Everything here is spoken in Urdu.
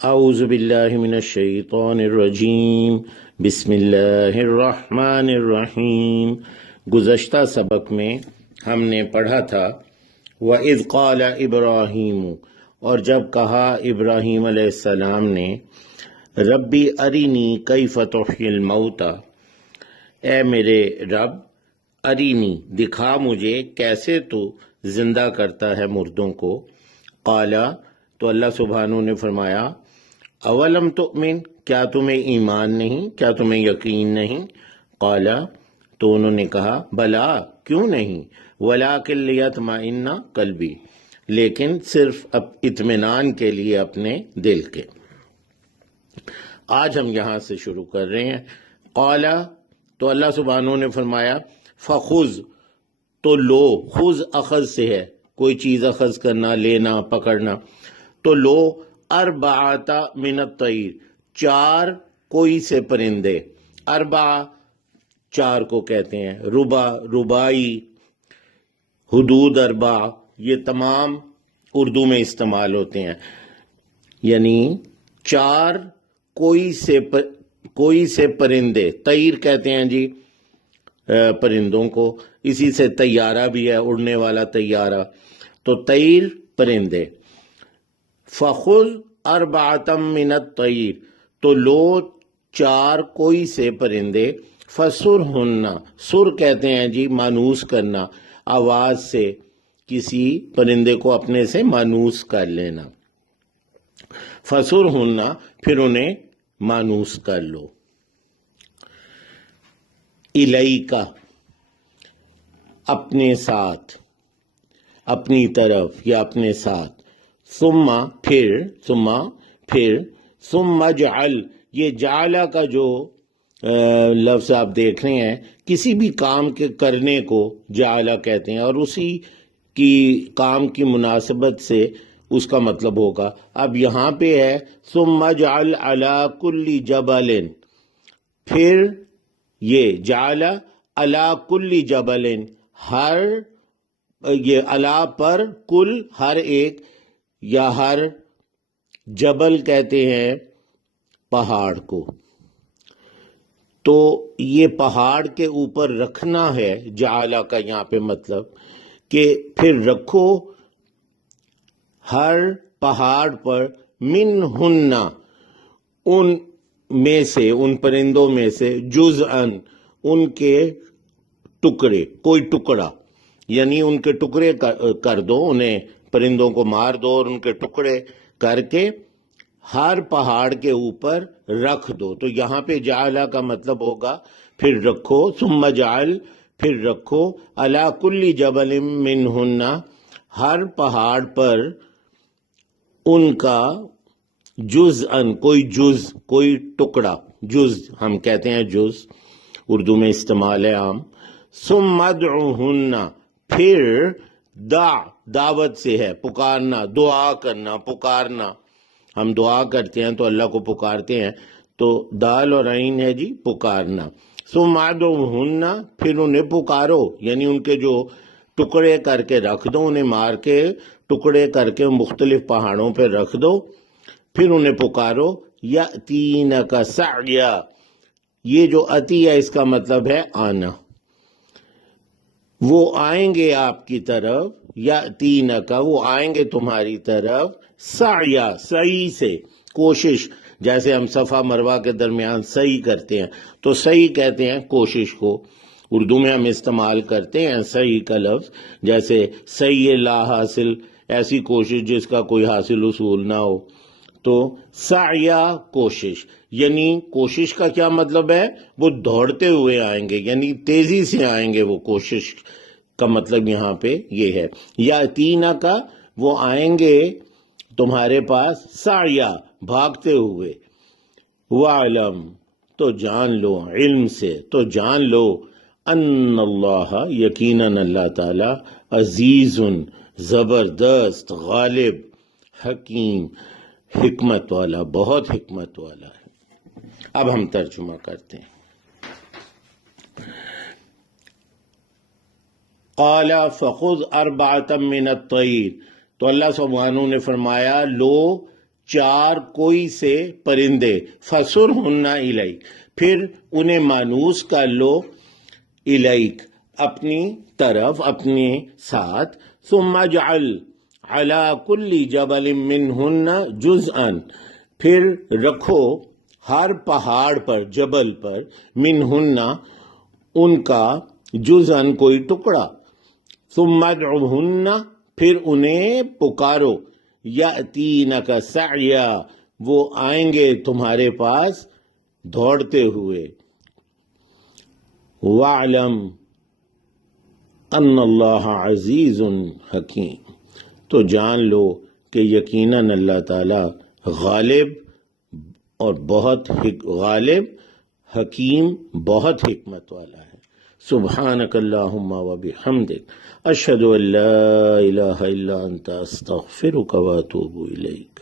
اعوذ باللہ من الشیطان الرجیم، بسم اللہ الرحمن الرحیم۔ گزشتہ سبق میں ہم نے پڑھا تھا وَإِذْ قَالَ إِبْرَاهِيمُ، اور جب کہا ابراہیم علیہ السلام نے ربی ارینی کیف تحیی الموتى، اے میرے رب ارینی دکھا مجھے کیسے تو زندہ کرتا ہے مردوں کو۔ قالا، تو اللہ سبحانہ نے فرمایا اولم تؤمن، کیا تمہیں ایمان نہیں، کیا تمہیں یقین نہیں؟ قالا، تو انہوں نے کہا بلا، کیوں نہیں، ولکن لیطمئن قلبی، لیکن صرف اطمینان کے لیے اپنے دل کے۔ آج ہم یہاں سے شروع کر رہے ہیں۔ قالا، تو اللہ سبحانہ نے فرمایا فخذ، تو لو، خذ اخذ سے ہے، کوئی چیز اخذ کرنا، لینا، پکڑنا، تو لو اربعۃ من الطیر، چار کوئی سے پرندے، اربع چار کو کہتے ہیں، ربع، ربائی، حدود اربع، یہ تمام اردو میں استعمال ہوتے ہیں، یعنی چار کوئی سے پرندے، طیر کہتے ہیں جی پرندوں کو، اسی سے طیارہ بھی ہے، اڑنے والا طیارہ، تو طیر پرندے۔ فخذ اربعۃ من الطیر، تو لو چار کوئی سے پرندے، فسرہن، سر کہتے ہیں جی مانوس کرنا، آواز سے کسی پرندے کو اپنے سے مانوس کر لینا، فسرہن، پھر انہیں مانوس کر لو۔ الیکا، اپنے ساتھ، اپنی طرف یا اپنے ساتھ، ثم، پھر ثم جعل، یہ جعلہ کا جو لفظ آپ دیکھ رہے ہیں، کسی بھی کام کے کرنے کو جعلہ کہتے ہیں، اور اسی کی کام کی مناسبت سے اس کا مطلب ہوگا۔ اب یہاں پہ ہے ثم جعل علی کل جبل، پھر یہ جعل علی کل جبل، ہر، یہ علی پر، کل ہر ایک، یا ہر، جبل کہتے ہیں پہاڑ کو، تو یہ پہاڑ کے اوپر رکھنا ہے جعلہ کا یہاں پہ مطلب، کہ پھر رکھو ہر پہاڑ پر، منہن، ان میں سے، ان پرندوں میں سے، جزءاً، ان کے ٹکڑے، کوئی ٹکڑا، یعنی ان کے ٹکڑے کر دو، انہیں پرندوں کو مار دو اور ان کے ٹکڑے کر کے ہر پہاڑ کے اوپر رکھ دو۔ تو یہاں پہ جعلہ کا مطلب ہوگا پھر رکھو، ثم جعل، پھر رکھو، علی کل جبل منہن، ہر پہاڑ پر ان کا، جزءاً، کوئی جز، کوئی ٹکڑا، جز ہم کہتے ہیں، جز اردو میں استعمال ہے عام۔ ثم ادعوہن، پھر دعوت سے ہے، پکارنا، دعا کرنا، پکارنا، ہم دعا کرتے ہیں تو اللہ کو پکارتے ہیں، تو دال اور عین ہے جی پکارنا۔ ثم ادعوہن، پھر انہیں پکارو، یعنی ان کے جو ٹکڑے کر کے رکھ دو، انہیں مار کے ٹکڑے کر کے مختلف پہاڑوں پہ رکھ دو، پھر انہیں پکارو، یأتینک سعیا، یہ جو اتی ہے اس کا مطلب ہے آنا، وہ آئیں گے آپ کی طرف، یأتینک، وہ آئیں گے تمہاری طرف، سعیا، سعی سے، کوشش، جیسے ہم صفا مروہ کے درمیان سعی کرتے ہیں، تو سعی کہتے ہیں کوشش کو، اردو میں ہم استعمال کرتے ہیں سعی کا لفظ، جیسے سعی لا حاصل، ایسی کوشش جس کا کوئی حاصل حصول نہ ہو، تو سعیا، کوشش، یعنی کوشش کا کیا مطلب ہے، وہ دوڑتے ہوئے آئیں گے، یعنی تیزی سے آئیں گے، وہ کوشش کا مطلب یہاں پہ یہ ہے۔ یاتینا کا، وہ آئیں گے تمہارے پاس، سعیا، بھاگتے ہوئے، وعلم، تو جان لو، علم سے، تو جان لو، ان اللہ، یقیناً اللہ تعالی، عزیز، زبردست، غالب، حکیم، حکمت والا، بہت حکمت والا ہے۔ اب ہم ترجمہ کرتے ہیں۔ قال فخذ اربعۃ من الطیر، تو اللہ سبحانہ نے فرمایا لو 4 کوئی سے پرندے، فَسُرْهُنَّ إِلَيْكَ، پھر انہیں مانوس کر لو، الیک اپنی طرف، اپنے ساتھ، ثم اجعل علی کل جبل منہن جزءا، پھر رکھو ہر پہاڑ پر، جبل پر، منہن ان کا، جزءا کوئی ٹکڑا، ثم ادعوہن پھر انہیں پکارو، یأتینک سعیا وہ آئیں گے تمہارے پاس دوڑتے ہوئے، وَاعْلَمْ ان اللہ عزیز حکیم، تو جان لو کہ یقیناً اللہ تعالی غالب اور بہت غالب، حکیم، بہت حکمت والا ہے۔ سبحانک اللہم و بحمدک، اشہد ان لا الہ الا انت، استغفرک و اتوب الیک۔